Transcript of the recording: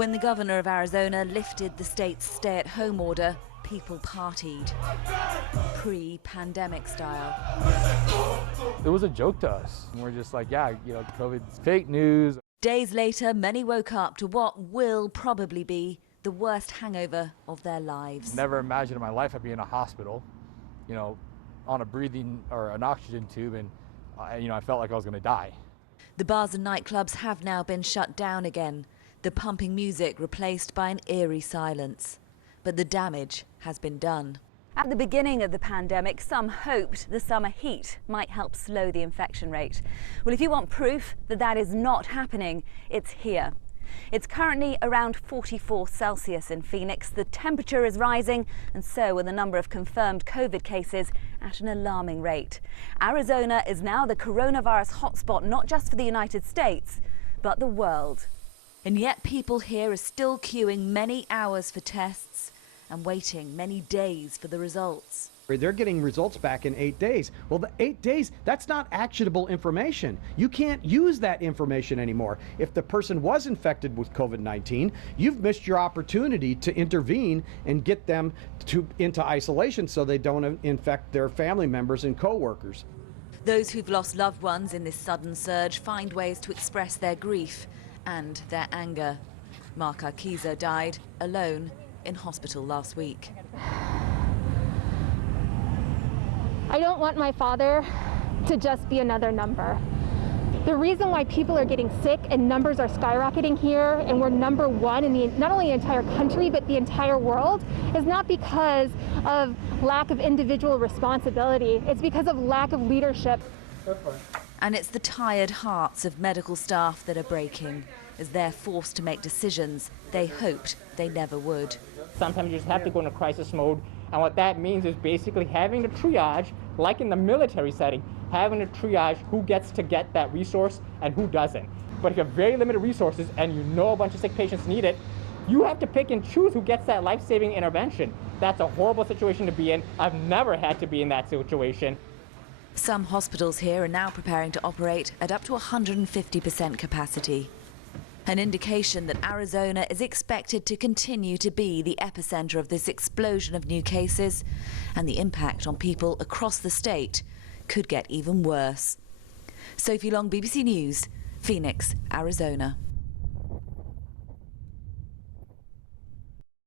When the governor of Arizona lifted the state's stay-at-home order, people partied, pre-pandemic style. It was a joke to us. We're just like, yeah, COVID's fake news. Days later, many woke up to what will probably be the worst hangover of their lives. Never imagined in my life I'd be in a hospital, on a breathing or an oxygen tube, and I felt like I was going to die. The bars and nightclubs have now been shut down again, the pumping music replaced by an eerie silence. But the damage has been done. At the beginning of the pandemic, some hoped the summer heat might help slow the infection rate. Well, if you want proof that that is not happening, it's here. It's currently around 44 Celsius in Phoenix. The temperature is rising, and so are the number of confirmed COVID cases at an alarming rate. Arizona is now the coronavirus hotspot, not just for the United States, but the world. And yet people here are still queuing many hours for tests and waiting many days for the results. They're getting results back in 8 days. Well, the 8 days, that's not actionable information. You can't use that information anymore. If the person was infected with COVID-19, you've missed your opportunity to intervene and get them into isolation so they don't infect their family members and co-workers. Those who've lost loved ones in this sudden surge find ways to express their grief and their anger. Mark Arquizo died alone in hospital last week. I don't want my father to just be another number. The reason why people are getting sick and numbers are skyrocketing here, and we're #1 in not only the entire country but the entire world, is not because of lack of individual responsibility. It's because of lack of leadership. And it's the tired hearts of medical staff that are breaking as they're forced to make decisions they hoped they never would. Sometimes you just have to go into crisis mode, and what that means is basically having to triage, like in the military setting, having to triage who gets to get that resource and who doesn't. But if you have very limited resources and you know a bunch of sick patients need it, you have to pick and choose who gets that life-saving intervention. That's a horrible situation to be in. I've never had to be in that situation. Some hospitals here are now preparing to operate at up to 150% capacity. An indication that Arizona is expected to continue to be the epicenter of this explosion of new cases, and the impact on people across the state could get even worse. Sophie Long, BBC News, Phoenix, Arizona.